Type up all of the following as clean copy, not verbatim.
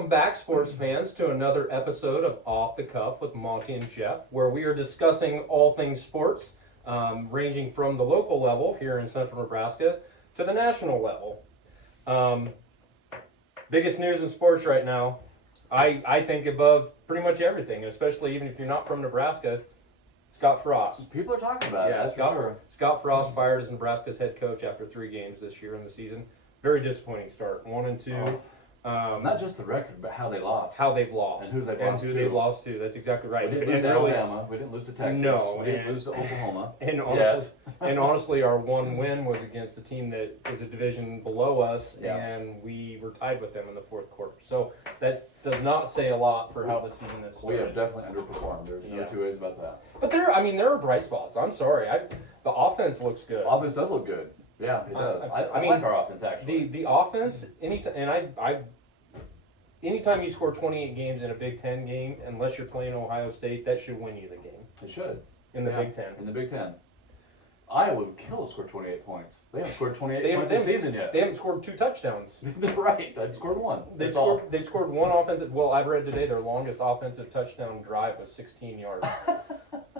Welcome back, sports fans, to another episode of Off the Cuff with Monte and Geoff, where we are discussing all things sports, ranging from the local level here in central Nebraska to the national level. Biggest news in sports right now, I think above pretty much everything, especially even if you're not from Nebraska, Scott Frost. People are talking about it, that's Scott, for sure. Scott Frost fired as Nebraska's head coach after 3 games this year in the season. Very disappointing start, 1-2. Not just the record, but how they lost. How they've lost. And who they've lost to. That's exactly right. We didn't lose to Alabama. We didn't lose to Texas. No. We didn't lose to Oklahoma. And honestly, our one win was against a team that is a division below us, Yeah. and we were tied with them in the fourth quarter. So that does not say a lot for how the season is started. We have definitely underperformed. There's no two ways about that. But there are bright spots. I'm sorry. The offense looks good. Offense does look good. Yeah, it does. I mean, like our offense, actually. The offense, anytime you score 28 games in a Big Ten game, unless you're playing Ohio State, that should win you the game. It should. In the Big Ten. In the Big Ten. Iowa would kill to score 28 points. They haven't scored 28 points this season yet. They haven't scored 2 touchdowns. Right. They've scored 1. They've scored 1 offensive. Well, I've read today their longest offensive touchdown drive was 16 yards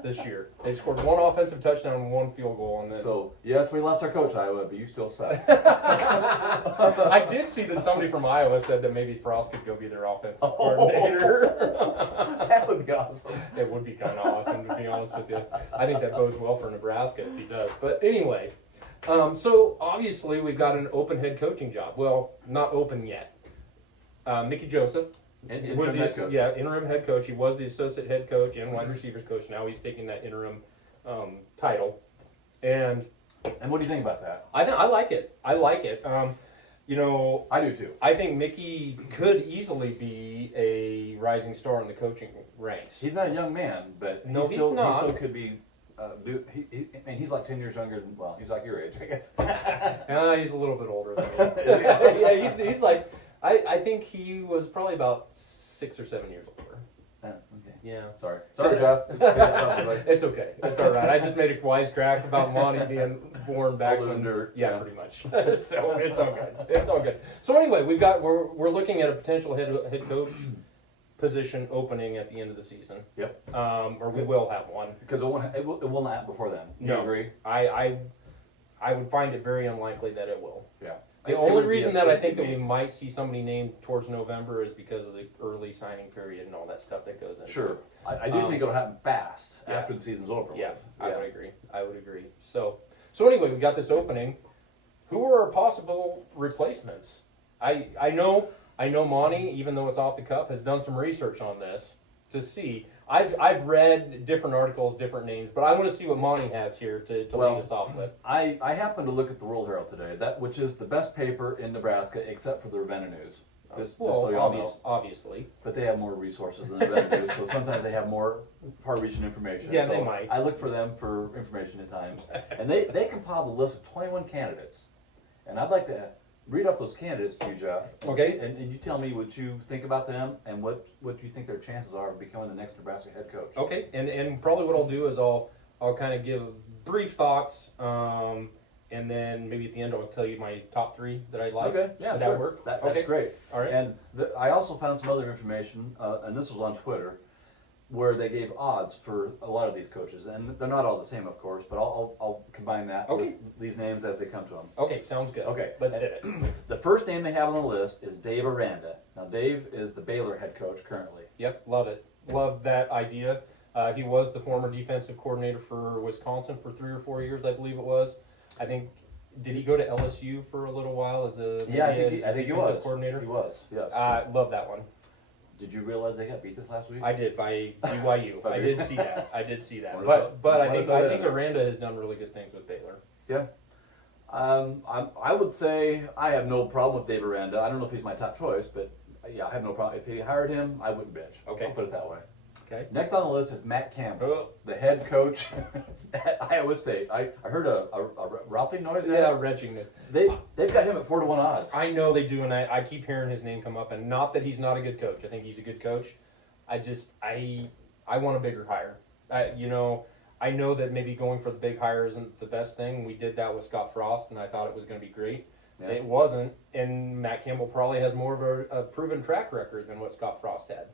this year. They've scored 1 offensive touchdown and 1 field goal. So, yes, we lost our coach, Iowa, but you still suck. I did see that somebody from Iowa said that maybe Frost could go be their offensive coordinator. That would be awesome. It would be kind of awesome, to be honest with you. I think that bodes well for Nebraska if he does. But anyway, so obviously we've got an open head coaching job. Well, not open yet. Mickey Joseph was interim head coach. He was the associate head coach and wide receivers coach. Now he's taking that interim title. And what do you think about that? I like it. I like it. I do too. I think Mickey could easily be a rising star in the coaching ranks. He's not a young man, but no, he still could be. He's like 10 years younger than, well, he's like your age, I guess. He's a little bit older than me. Yeah, he's like, I think he was probably about 6 or 7 years older. Okay. Yeah. Sorry, Jeff. It's okay. It's all right. I just made a wisecrack about Monty being born back when. Yeah, pretty much. So it's all good. It's all good. So anyway, we're looking at a potential head coach position opening at the end of the season. Yep. Or we will have one. Because it will not happen before then. Do you agree? I would find it very unlikely that it will. Yeah. The only reason that I think that we might see somebody named towards November is because of the early signing period and all that stuff that goes into it. Sure. I do think it'll happen fast after the season's over. Yeah, I would agree. So anyway, we got this opening. Who are our possible replacements? I know Monty, even though it's off the cuff, has done some research on this to see. I've read different articles, different names, but I want to see what Monty has here to lead us off with. I happened to look at the World Herald today, which is the best paper in Nebraska except for the Ravenna News. Just so y'all know. Obviously. But they have more resources than the Ravenna News, so sometimes they have more far-reaching information. Yeah, so they might. I look for them for information at times. And they compiled a list of 21 candidates. And I'd like to read off those candidates to you, Jeff. Okay. And you tell me what you think about them and what you think their chances are of becoming the next Nebraska head coach. Okay. And probably what I'll do is I'll kind of give brief thoughts, and then maybe at the end I'll tell you my top 3 that I like. Okay. Yeah, Would sure. that work? That's great. All right. And I also found some other information, and this was on Twitter, where they gave odds for a lot of these coaches, and they're not all the same, of course, but I'll combine that with these names as they come to them. Okay, sounds good. Okay, let's hit it. The first name they have on the list is Dave Aranda. Now, Dave is the Baylor head coach currently. Yep, love it. Love that idea. He was the former defensive coordinator for Wisconsin for 3 or 4 years, I believe it was. I think. Did he go to LSU for a little while as a I think he was coordinator? He was. Yes. Love that one. Did you realize they got beat this last week? I did, by BYU. I did see that. But I think Aranda has done really good things with Baylor. Yeah. I would say I have no problem with Dave Aranda. I don't know if he's my top choice, but yeah, I have no problem. If he hired him, I wouldn't bitch. Okay. I'll put it that way. Okay. Next on the list is Matt Campbell, the head coach at Iowa State. I heard a ruffling noise there. Yeah, retching. They've got him at 4-1 odds. I know they do, and I keep hearing his name come up. And not that he's not a good coach. I think he's a good coach. I want a bigger hire. I know that maybe going for the big hire isn't the best thing. We did that with Scott Frost, and I thought it was going to be great. Yeah. It wasn't, and Matt Campbell probably has more of a proven track record than what Scott Frost had.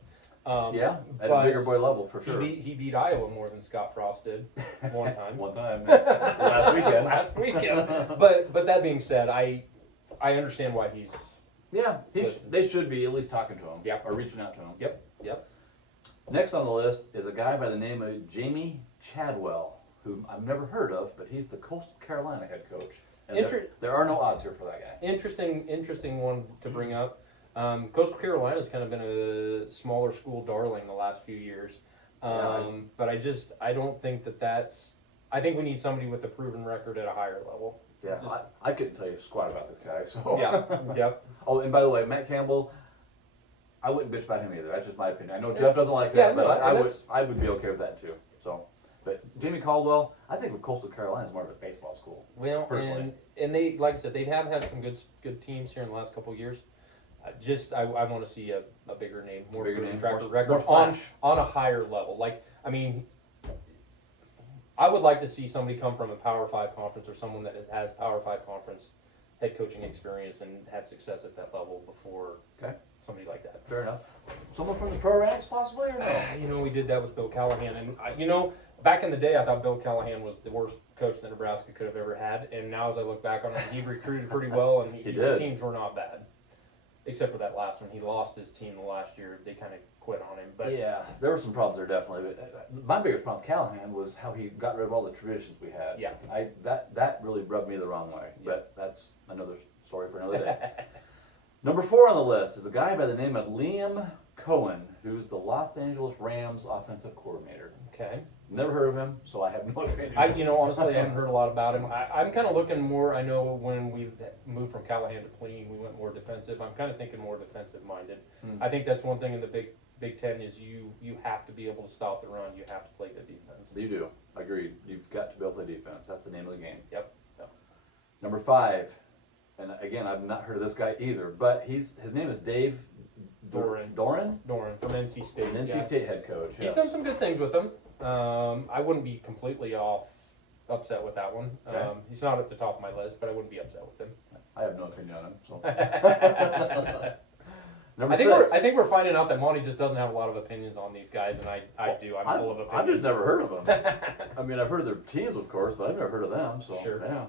Yeah, at a but bigger boy level for sure. He beat Iowa more than Scott Frost did one time. One time, last weekend. Last weekend. But that being said, I understand why he's. Yeah, they should be at least talking to him. Yep. Or reaching out to him. Yep. Next on the list is a guy by the name of Jamie Chadwell, who I've never heard of, but he's the Coastal Carolina head coach. And there are no odds here for that guy. Interesting one to bring up. Coastal Carolina's kind of been a smaller school darling the last few years. But I don't think that's. I think we need somebody with a proven record at a higher level. Yeah, I couldn't tell you squat about this guy. So Yep. Oh, and by the way, Matt Campbell, I wouldn't bitch about him either. That's just my opinion. I know Jeff doesn't like that, but I would be okay with that too. So, but Jamie Caldwell, I think with Coastal Carolina is more of a baseball school. Well, personally, and they, like I said, they have had some good teams here in the last couple of years. I want to see a bigger name, more record on a higher level. Like, I mean, I would like to see somebody come from a Power 5 conference or someone that has Power 5 conference head coaching experience and had success at that level before somebody like that. Fair enough. Someone from the pro ranks possibly, or no? We did that with Bill Callahan, and back in the day, I thought Bill Callahan was the worst coach that Nebraska could have ever had. And now, as I look back on it, he recruited pretty well, and his teams were not bad. Except for that last one. He lost his team the last year. They kind of quit on him. But yeah, there were some problems there, definitely. But my biggest problem with Callahan was how he got rid of all the traditions we had. Yeah. That really rubbed me the wrong way. Yeah. But that's another story for another day. Number 4 on the list is a guy by the name of Liam Cohen, who's the Los Angeles Rams offensive coordinator. Okay. Never heard of him, so I have no opinion. Honestly, I haven't heard a lot about him. I'm kind of looking more. I know when we moved from Callahan to Pliny, we went more defensive. I'm kind of thinking more defensive-minded. I think that's one thing in the Big Ten is you have to be able to stop the run. You have to play good defense. You do. Agreed. You've got to be able to play defense. That's the name of the game. Yep. Number 5, and again, I've not heard of this guy either, but his name is Dave Doran from NC State. NC State head coach. He's done some good things with them. I wouldn't be completely upset with that one. Okay. He's not at the top of my list, but I wouldn't be upset with him. I have no opinion on him. So. I think we're finding out that Monty just doesn't have a lot of opinions on these guys, and I do. I'm full of opinions. I've just never heard of them. I mean, I've heard of their teams, of course, but I've never heard of them. So sure. Yeah.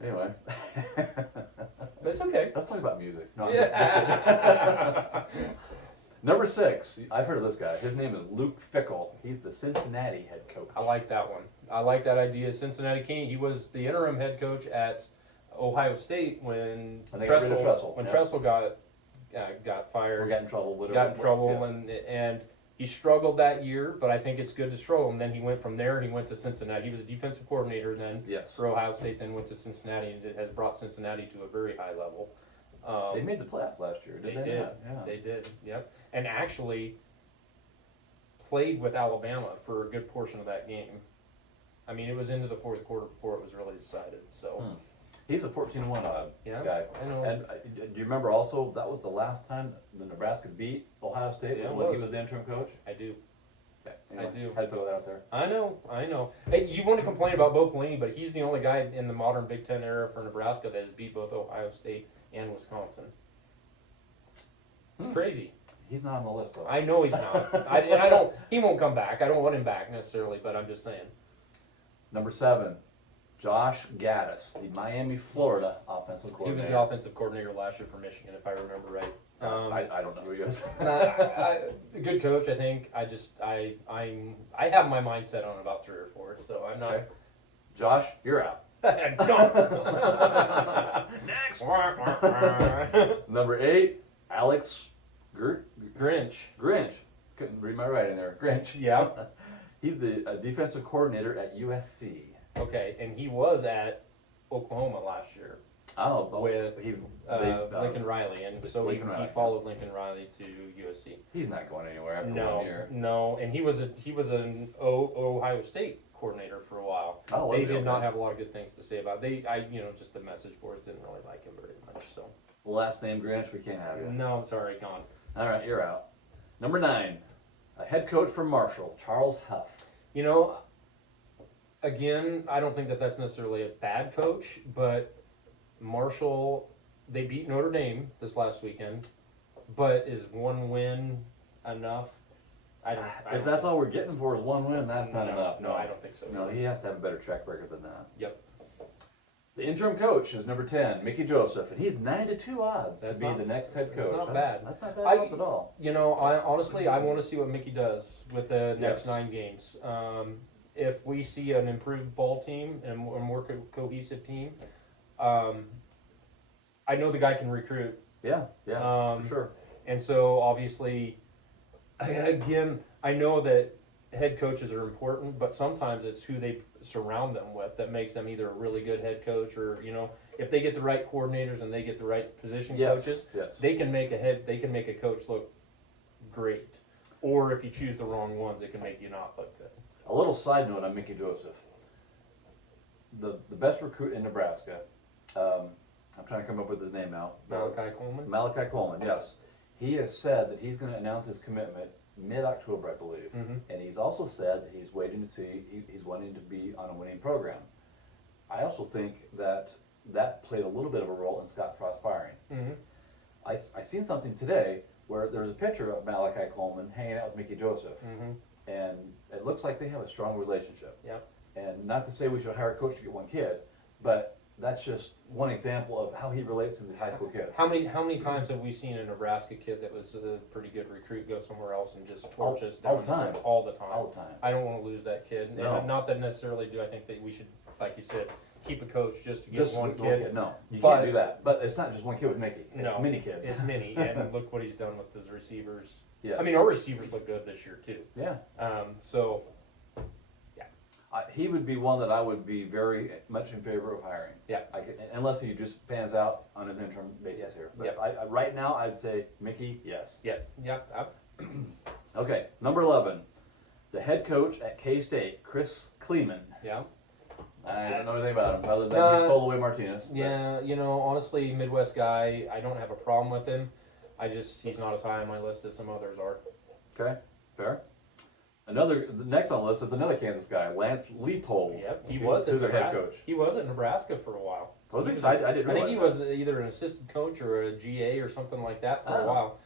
Anyway. But it's okay. Let's talk about music. No, yeah. Number 6, I've heard of this guy. His name is Luke Fickell. He's the Cincinnati head coach. I like that one. I like that idea. Cincinnati King. He was the interim head coach at Ohio State when Tressel got fired. Or got in trouble. And he struggled that year. But I think it's good to struggle. And then he went from there and he went to Cincinnati. He was a defensive coordinator then for Ohio State. Then went to Cincinnati and has brought Cincinnati to a very high level. They made the playoff last year, didn't they? Yeah. They did, yep. And actually played with Alabama for a good portion of that game. I mean, it was into the fourth quarter before it was really decided. So he's a 14-1 odd guy. I know. And do you remember also that was the last time the Nebraska beat Ohio State when he was the interim coach? I do. Anyway, I do. Had to throw that out there. I know. Hey, you want to complain about Bo Pelini, but he's the only guy in the modern Big Ten era for Nebraska that has beat both Ohio State and Wisconsin. It's crazy. He's not on the list, though. I know he's not. He won't come back. I don't want him back necessarily, but I'm just saying. Number 7, Josh Gaddis, the Miami, Florida offensive coordinator. He was the offensive coordinator last year for Michigan, if I remember right. I don't know who he is. Good coach, I think. I have my mindset on about 3 or 4, so I'm not. Okay. Josh, you're out. Next. Number 8, Alex Grinch. Couldn't read my writing there. Grinch, yeah. He's the defensive coordinator at USC. Okay, and he was at Oklahoma last year. With Lincoln Riley, and so he followed Lincoln Riley to USC. He's not going anywhere after 1 year. No, and he was an Ohio State coordinator for a while. They did not have a lot of good things to say about it. Just the message boards didn't really like him very much. So last name Grinch, we can't have you. No, it's already gone. All right, you're out. Number 9, a head coach from Marshall, Charles Huff. Again, I don't think that's necessarily a bad coach, but Marshall, they beat Notre Dame this last weekend, but is one win enough? If that's all we're getting for is one win, that's not No, enough. no, I don't think so. No, he has to have a better track record than that. Yep. The interim coach is number 10, Mickey Joseph, and he's 9-2 odds That's to be not- the next head coach. That's not bad. That's not bad I- odds at all. You know, I honestly want to see what Mickey does with the next Yes. 9 games. If we see an improved ball team and a more cohesive team, I know the guy can recruit. Yeah, for sure. And so obviously, again, I know that head coaches are important, but sometimes it's who they surround them with that makes them either a really good head coach or, you know, if they get the right coordinators and they get the right position coaches, they can make a coach look great. Or if you choose the wrong ones, it can make you not look good. A little side note on Mickey Joseph. The best recruit in Nebraska, I'm trying to come up with his name now. Malachi Coleman? Malachi Coleman, yes. He has said that he's going to announce his commitment mid-October, I believe. Mhm. And he's also said that he's waiting to see, he's wanting to be on a winning program. I also think that played a little bit of a role in Scott Frost firing. Mm-hmm. I seen something today where there's a picture of Malachi Coleman hanging out with Mickey Joseph. Mm-hmm. And it looks like they have a strong relationship. Yep. And not to say we should hire a coach to get one kid, but that's just one example of how he relates to these high school kids. How many times have we seen a Nebraska kid that was a pretty good recruit go somewhere else and just torch us down? All the time. All the time. All the time. I don't want to lose that kid. No. And not that necessarily do I think that we should, like you said, keep a coach just to get one with kid. No, you But- can't do that. But it's not just one kid with Mickey. It's No, many kids. It's many, and look what he's done with his receivers. Yes. I mean, our receivers look good this year too. Yeah. So He would be one that I would be very much in favor of hiring. Yeah. Unless he just pans out on his interim basis here. But Yeah. right now, I'd say Mickey, yes. yeah. Okay, number 11, the head coach at K-State, Chris Kleeman. Yeah. I don't know anything about him other than he stole away Martinez. But Yeah, you know, honestly, Midwest guy, I don't have a problem with him. He's not as high on my list as some others are. Okay, fair. The next on the list is another Kansas guy, Lance Leopold. Yep, he was Who's at our head Nebraska. coach. He was at Nebraska for a while. Was he? I didn't I think realize he was either an assistant coach or a GA or something like that for a while.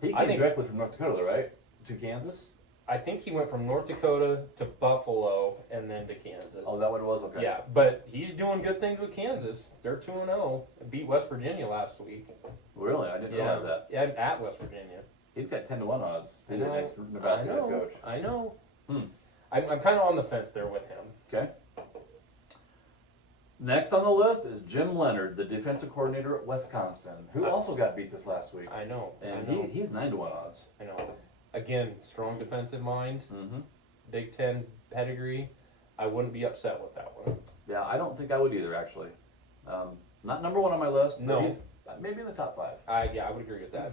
He I came think directly from North Dakota, right? To Kansas? I think he went from North Dakota to Buffalo and then to Kansas. Oh, is that what it was? Okay. Yeah, but he's doing good things with Kansas. They're 2-0. Beat West Virginia last week. Really? I didn't realize that. Yeah, at West Virginia. He's got 10-1 odds. I He's the know. next Nebraska head coach. I know. Hmm. I'm kind of on the fence there with him. Okay. Next on the list is Jim Leonard, the defensive coordinator at Wisconsin, who also got beat this last week. I know. And I know. he's 9-1 odds. I know. Again, strong defensive mind, Mm-hmm. Big Ten pedigree. I wouldn't be upset with that one. Yeah, I don't think I would either, actually. Not number 1 on my list. But No. he's maybe in the top 5. I would agree with that.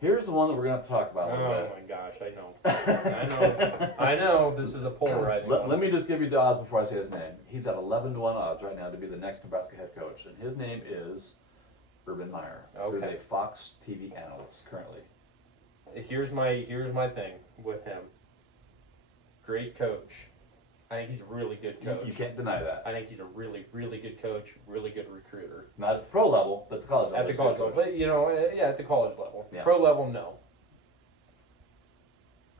Here's the one that we're going to have to talk about a little Oh bit. my gosh, I know. I know. This is a polarizing one. Let me just give you the odds before I say his name. He's at 11-1 odds right now to be the next Nebraska head coach, and his name is Urban Meyer, who's Okay. a Fox TV analyst currently. Here's my thing with him. Great coach. I think he's a really good coach. You can't deny that. I think he's a really, really good coach, really good recruiter. Not at the pro level, but at the college level. At the college level, but you know, at the college level. Yeah. Pro level, no.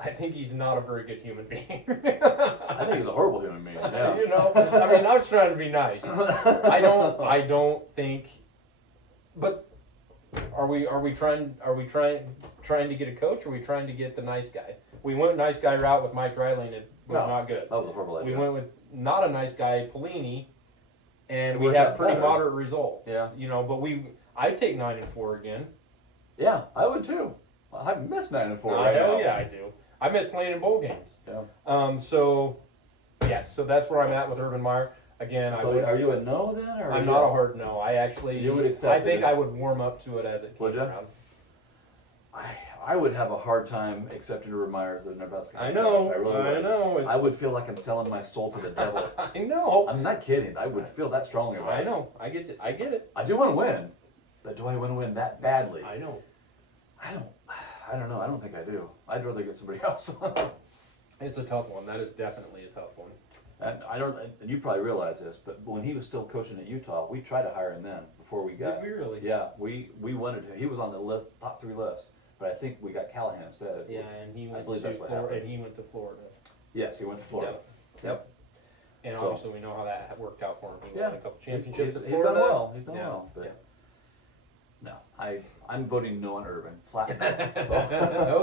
I think he's not a very good human being. I think he's a horrible human being. Yeah. You know, I mean, I was trying to be nice. I don't think. But are we trying to get a coach, or are we trying to get the nice guy? We went nice guy route with Mike Riley, and it was not good. That was a horrible idea. We went with not a nice guy, Pelini, and It we worked had out pretty better. moderate results. Yeah. You know, but I'd take 9-4 again. Yeah, I would too. Well, I missed 9-4 Oh, right hell now. yeah, I do. I miss playing in bowl games. Yeah. So that's where I'm at with Urban Meyer. Again, So are you a no then? Or I'm not a hard no. I actually, You would accept I think it? I would warm up to it as it Would came ya? around. I would have a hard time accepting Urban Meyer as the Nebraska I head know. coach. I really would. know. I would feel like I'm selling my soul to the devil. I know. I'm not kidding. I would feel that strongly about I it. know. I get it. I do want to win, but do I want to win that badly? I know. I don't know. I don't think I do. I'd rather get somebody else. It's a tough one. That is definitely a tough one. And and you probably realize this, but when he was still coaching at Utah, we tried to hire him then before we got. Did we really? Yeah, we wanted him. He was on the list, top 3 list, but I think we got Callahan instead. Yeah, and he went believe to that's what Florida. happened. And he went to Florida. Yes, he went to Florida. Yep. And So- obviously, we know how that worked out for him. He Yeah. won a couple championships at He's Florida. done well. He's done Yeah. well. But Yeah. no, I'm voting no on Urban. Flat. So.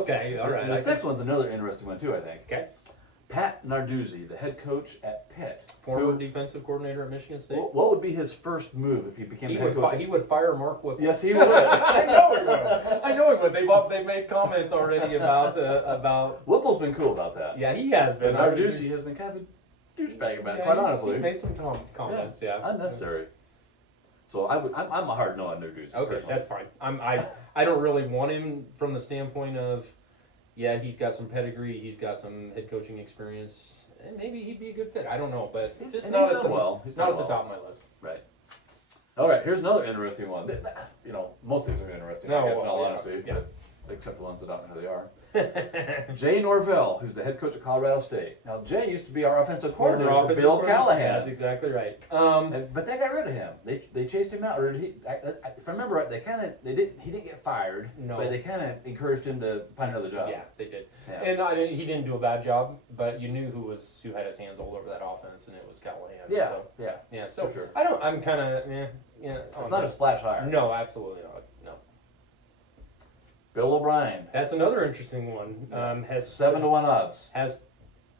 Okay, all right. And this next one's another interesting one too, I think. Okay. Pat Narduzzi, the head coach at Pitt. Former defensive coordinator at Michigan State. What would be his first move if he became the head coach? He would fire Mark Whipple. Yes, he would. I know he would. I know he would. They've made comments already about. Whipple's been cool about that. Yeah, he has been. But Narduzzi has been kind of a douchebag about it, quite honestly. He's made some comments. Yeah. Unnecessary. So I'm a hard no on Narduzzi. Okay, personally. that's fine. I don't really want him from the standpoint of, yeah, he's got some pedigree, he's got some head coaching experience, and maybe he'd be a good fit. I don't know, but it's just And not he's at done the well. He's not done at the well. top of my list. Right. All right, here's another interesting one. You know, most of these are interesting, I guess, in all honesty, yeah. but except the ones that don't know who they are. Jay Norvell, who's the head coach of Colorado State. Now, Jay used to be our offensive coordinator for offensive Bill coordinator. Callahan. That's exactly right. But they got rid of him. They chased him out. Or if I remember right, he didn't get fired. No. But they kind of encouraged him to find another job. Yeah, they did. Yeah. And he didn't do a bad job, but you knew who had his hands all over that offense, and it was Callahan. Yeah. So, Yeah. yeah. So For sure. I'm kind of yeah. It's not a splash hire. No, absolutely not. No. Bill O'Brien. That's another interesting one. Has 7-1 odds. Has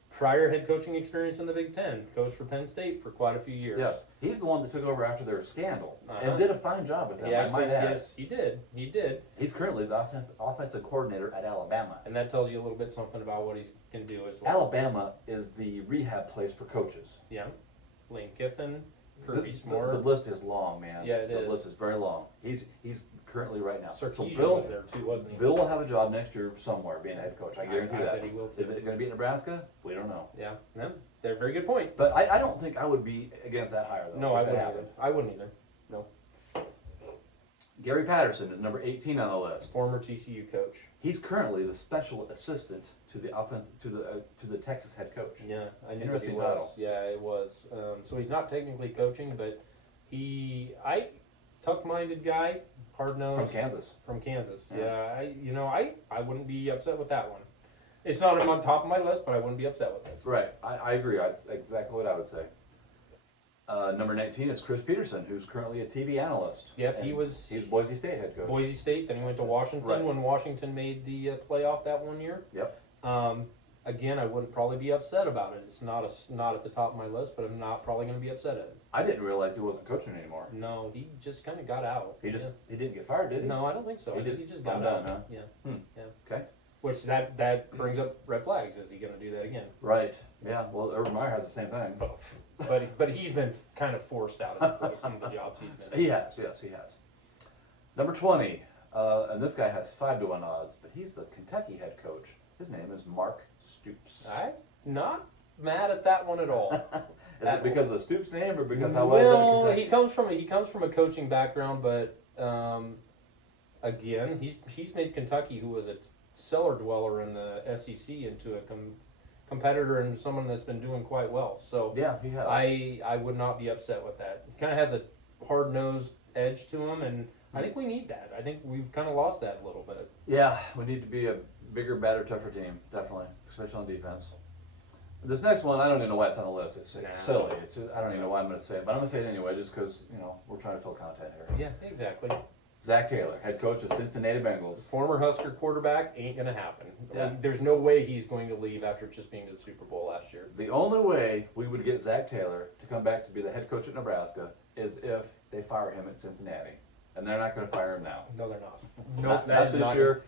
prior head coaching experience in the Big Ten. Coached for Penn State for quite a few years. Yes. He's the one that took over after their scandal Uh-huh. and did a fine job with them. I might add. Yes, he did. He did. He's currently the offensive coordinator at Alabama. And that tells you a little bit something about what he can do as well. Alabama is the rehab place for coaches. Yeah. Lane Kiffin, Kirby The Smart. list is long, man. Yeah, it the is. list is very long. He's currently right now. So Sarkisian Bill was there too, wasn't he? Bill will have a job next year somewhere being a head coach. I guarantee I that. bet he will too. Is it going to be at Nebraska? We don't know. Yeah. No, they're a very good point. But I don't think I would be against that hire though. No, I if that wouldn't either. happened. I wouldn't either. No. Gary Patterson is number 18 on the list. Former TCU coach. He's currently the special assistant to the Texas head coach. Yeah, I knew Interesting he was. title. Yeah, it was. So he's not technically coaching, but tuck-minded guy, hard From nosed Kansas. From Kansas. Yeah. Yeah, I wouldn't be upset with that one. It's not on top of my list, but I wouldn't be upset with it. Right, I agree. That's exactly what I would say. Number 19 is Chris Peterson, who's currently a TV analyst. Yep, And he was He's Boise State head coach. Boise State. Then he went to Washington Right. when Washington made the playoff that one year. Yep. Again, I wouldn't probably be upset about it. It's not at the top of my list, but I'm not probably going to be upset at it. I didn't realize he wasn't coaching anymore. No, he just kind of got out. He didn't get fired, did he? No, I don't think so. He I think just he just got calmed out. down, huh? Yeah. Hmm. Yeah. Okay. Which that brings up red flags. Is he going to do that again? Right. Yeah. Well, Urban Meyer has the same thing. But he's been kind of forced out of some of the jobs he's been. He has. Yes, he has. Number 20, and this guy has 5-1 odds, but he's the Kentucky head coach. His name is Mark Stoops. I'm not mad at that one at all. Is it because of Stoops' name or because how well he's done at Kentucky? he comes from a coaching background, but again, he's made Kentucky, who was a cellar dweller in the SEC, into a competitor and someone that's been doing quite well. So Yeah, he has. I would not be upset with that. He kind of has a hard-nosed edge to him, and I think we need that. I think we've kind of lost that a little bit. Yeah, we need to be a bigger, badder, tougher team, definitely, especially on defense. This next one, I don't even know why it's on the list. It's silly. I don't even know why I'm going to say it, but I'm going to say it anyway, just because we're trying to fill content here. Yeah, exactly. Zach Taylor, head coach of Cincinnati Bengals. Former Husker quarterback, ain't gonna happen. Yeah. There's no way he's going to leave after just being to the Super Bowl last year. The only way we would get Zach Taylor to come back to be the head coach at Nebraska is if they fire him at Cincinnati, and they're not going to fire him now. No, they're not. Not this year.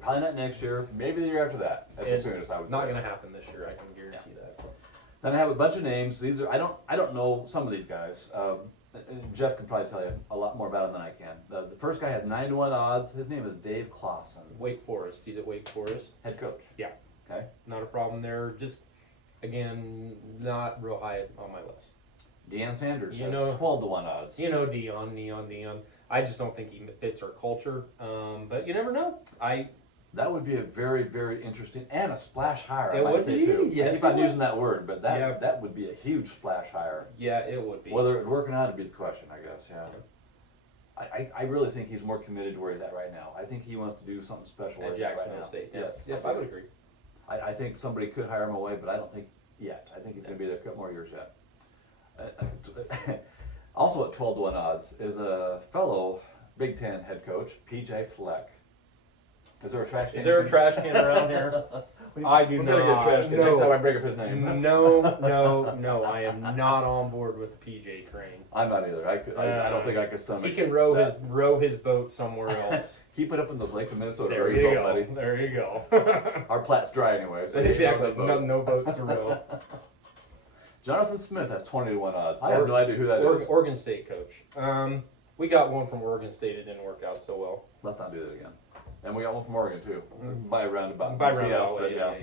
Probably not next year. Maybe the year after that. At the soonest, I would say. Not gonna happen this year. I can guarantee that. Then I have a bunch of names. These are I don't know some of these guys. And Jeff can probably tell you a lot more about them than I can. The first guy had 9-1 odds. His name is Dave Clausen. Wake Forest. He's at Wake Forest. Head coach. Yeah. Okay. Not a problem there. Just again, not real high on my list. Deion Sanders You has know- 12-1 odds. Dion. I just don't think he fits our culture. But you never know. That would be a very, very interesting and a splash hire, I It might would say be, too. yes, I keep it on would. using that word, but Yeah. that would be a huge splash hire. Yeah, it would be. Whether it's working out would be the question, I guess. Yeah. I really think he's more committed to where he's at right now. I think he wants to do something special At where he's at right Jacksonville now. State. Yes. Yep, I would agree. I think somebody could hire him away, but I don't think yet. I think he's going to be there a couple more years yet. Also at 12-1 odds is a fellow Big Ten head coach, PJ Fleck. Is there a trash can? Is there a trash can around here? I do We're gonna get a not. trash can No. next time I bring up his name. No. I am not on board with the PJ train. I'm not either. I don't think I could stomach. He can row his boat somewhere else. Keep it up in those lakes in Minnesota. There Where you go, go. buddy. There you go. Our Platte's dry anyway. So Exactly. No boats to row. Jonathan Smith has 20-1 odds. I have no idea who that is. Oregon State coach. We got one from Oregon State. It didn't work out so well. Let's not do that again. And we got one from Oregon too. By a roundabout. By CF, roundabout, but yeah.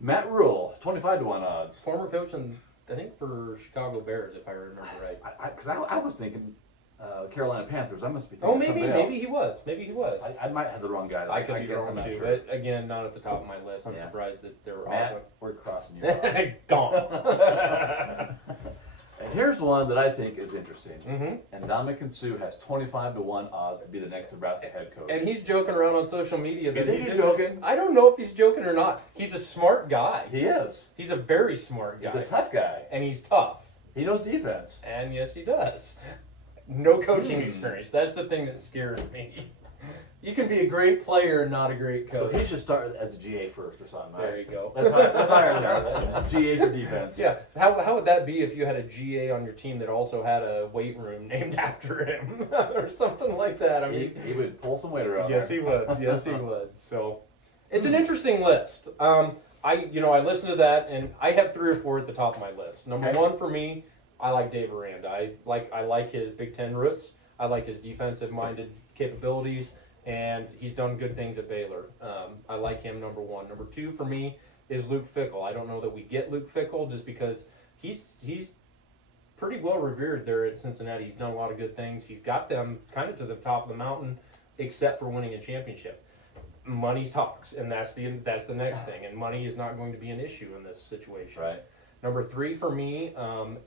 Matt Rule, 25-1 odds. Former coach, I think for Chicago Bears, if I remember right. Because I was thinking Carolina Panthers. I must be Oh, thinking maybe somebody else. Maybe he was. I might have the wrong guy. I could be guess wrong I'm not too, sure. but again, not at the top of my list. I'm Yeah. surprised that there were Matt, also. we're crossing you off. Gone. And here's one that I think is interesting. Mm-hmm. And Ndamukong Suh has 25-1 odds to be the next Nebraska head coach. And he's joking around on social media. You think he's joking? I don't know if he's joking or not. He's a smart guy. He is. He's a very smart guy. He's a tough guy. And he's tough. He knows defense. And yes, he does. No coaching experience. That's the thing that scares me. You can be a great player and not a great So coach. he should start as a GA first or something. There you go. Let's hire him now. GA for defense. Yeah. How would that be if you had a GA on your team that also had a weight room named after him or something like that? I mean, He would pull some weight around yes, there. he would. Yes, he would. So, it's an interesting list. I listened to that, and I have 3 or 4 at the top of my list. Number Okay. 1 for me, I like Dave Aranda. I like his Big Ten roots. I like his defensive-minded capabilities, and he's done good things at Baylor. I like him. Number 1. Number 2 for me is Luke Fickell. I don't know that we get Luke Fickell just because he's pretty well revered there at Cincinnati. He's done a lot of good things. He's got them kind of to the top of the mountain, except for winning a championship. Money talks, and that's the next thing. And money is not going to be an issue in this situation. Right. Number 3 for me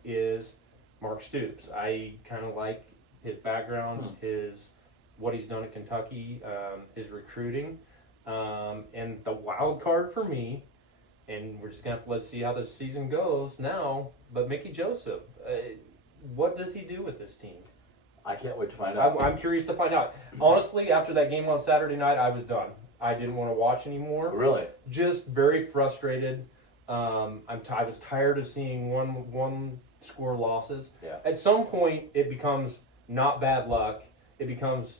is Mark Stoops. I kind of like his background, what he's done at Kentucky, his recruiting, and the wild card for me. And we're just gonna let's see how this season goes now. But Mickey Joseph, what does he do with this team? I can't wait to find out. I'm curious to find out. Honestly, after that game on Saturday night, I was done. I didn't want to watch anymore. Really? Just very frustrated. I was tired of seeing one score losses. Yeah. At some point, it becomes not bad luck. It becomes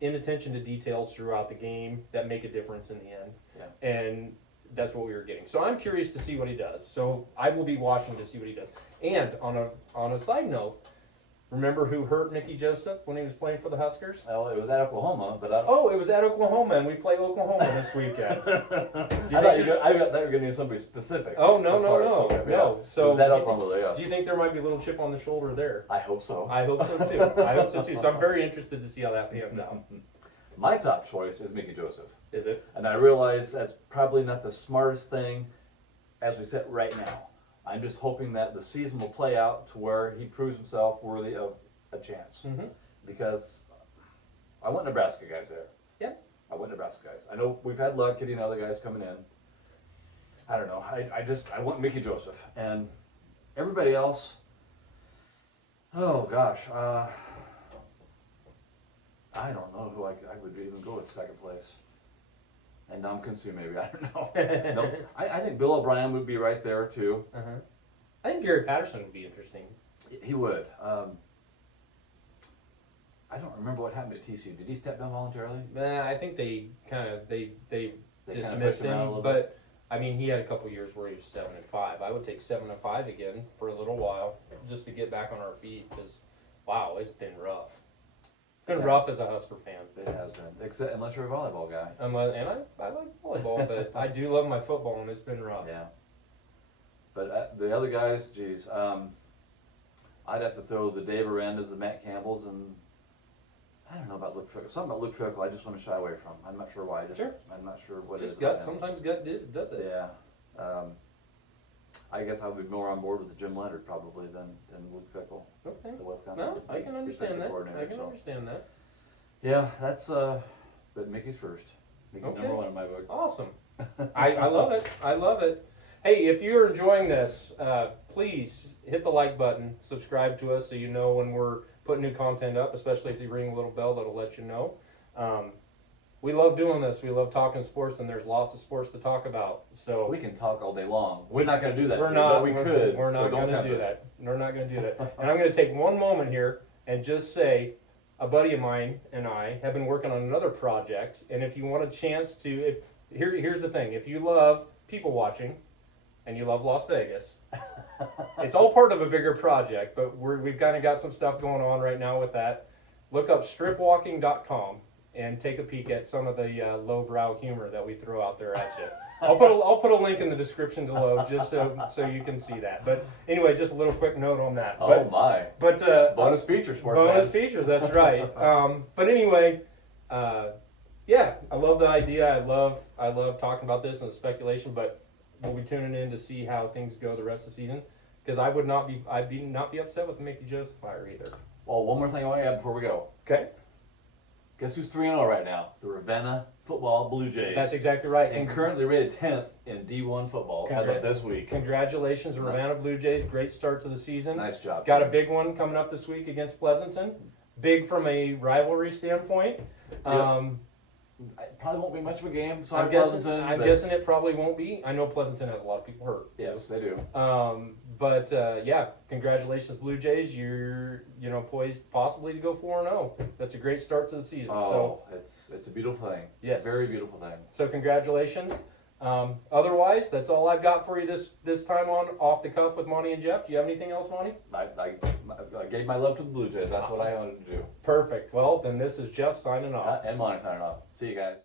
inattention to details throughout the game that make a difference in the end. Yeah. And that's what we were getting. So I'm curious to see what he does. So I will be watching to see what he does. And on a side note, remember who hurt Mickey Joseph when he was playing for the Huskers? Well, it was at Oklahoma, but Oh, it was at Oklahoma, and we play Oklahoma this weekend. I thought you were going to name somebody specific. Oh, no. Okay, yeah. No. So it was at do you Oklahoma, yeah. Do you think there might be a little chip on the shoulder there? I hope so. I hope so too. So I'm very interested to see how that pans out. My top choice is Mickey Joseph. Is it? And I realize that's probably not the smartest thing as we sit right now. I'm just hoping that the season will play out to where he proves himself worthy of a chance. Mm-hmm. Because I want Nebraska guys there. Yeah. I want Nebraska guys. I know we've had luck getting other guys coming in. I don't know. I want Mickey Joseph. And everybody else, oh gosh. I don't know who I would even go with second place. And Ndamukong Suh maybe, I don't know. No, I think Bill O'Brien would be right there too. Uh-huh. I think Gary Patterson would be interesting. He would. I don't remember what happened at TCU. Did he step down voluntarily? I think they kind of they They kinda dismissed pushed him out a him, little but I mean he had a couple years where he was 7-5. I would take 7-5 again for a little while just to get back on our feet because wow, it's been rough. It's been rough as a Husker fan. It has been, except unless you're a volleyball guy. I like volleyball, but I do love my football, and it's been rough. Yeah. But the other guys, geez, I'd have to throw the Dave Arandas, the Matt Campbells, and I don't know about Luke Trickle. Something about Luke Trickle I just want to shy away from. I'm not sure why. Sure. I'm not sure what Just it is. gut. Sometimes gut does it. Yeah. I guess I would be more on board with Jim Leonard probably than Luke Trickle. Okay. The Wisconsin No, I can understand that. I can so. understand that. Yeah, that's but Mickey's first. Mickey's Okay. number one in my book. Awesome. I love it. I love it. Hey, if you're enjoying this, please hit the like button, subscribe to us so you know when we're putting new content up, especially if you ring a little bell that'll let you know. We love doing this. We love talking sports, and there's lots of sports to talk about. So We can talk all day long. We're not going to do that. we're today, not. But we could. We're not so going don't to do tempt us. that. We're not going to do that. And I'm going to take one moment here and just say, a buddy of mine and I have been working on another project. And if you want a chance to, here's the thing: if you love people watching, and you love Las Vegas, it's all part of a bigger project. But we've kind of got some stuff going on right now with that. Look up stripwalking.com. and take a peek at some of the lowbrow humor that we throw out there at you. I'll put a link in the description below just so you can see that. But anyway, just a little quick note on that. Oh my! But Bonus feature, sports bonus fans. features. That's right. But anyway, yeah, I love the idea. I love talking about this and the speculation. But we'll be tuning in to see how things go the rest of the season. Because I'd not be upset with the Mickey Joseph fire either. Well, one more thing I want to add before we go. Okay. Guess who's 3-0 right now? The Ravenna Football Bluejays. That's exactly right. And currently rated 10th in D1 football as of this week. Congratulations, Ravenna Bluejays. Great start to the season. Nice job. Got a big one coming up this week against Pleasanton. Big from a rivalry standpoint. It probably won't be much of a game. I'm guessing it probably won't be. I know Pleasanton has a lot of people hurt. Too. Yes, they do. But yeah, congratulations, Blue Jays. You're poised possibly to go 4-0. That's a great start to the season. Oh, it's a beautiful thing. Yes, very beautiful thing. So congratulations. Otherwise, that's all I've got for you this time on Off the Cuff with Monte and Geoff. Do you have anything else, Monte? I gave my love to the Blue Jays. That's what I wanted to do. Perfect. Well, then this is Geoff signing off. And Monte signing off. See you guys.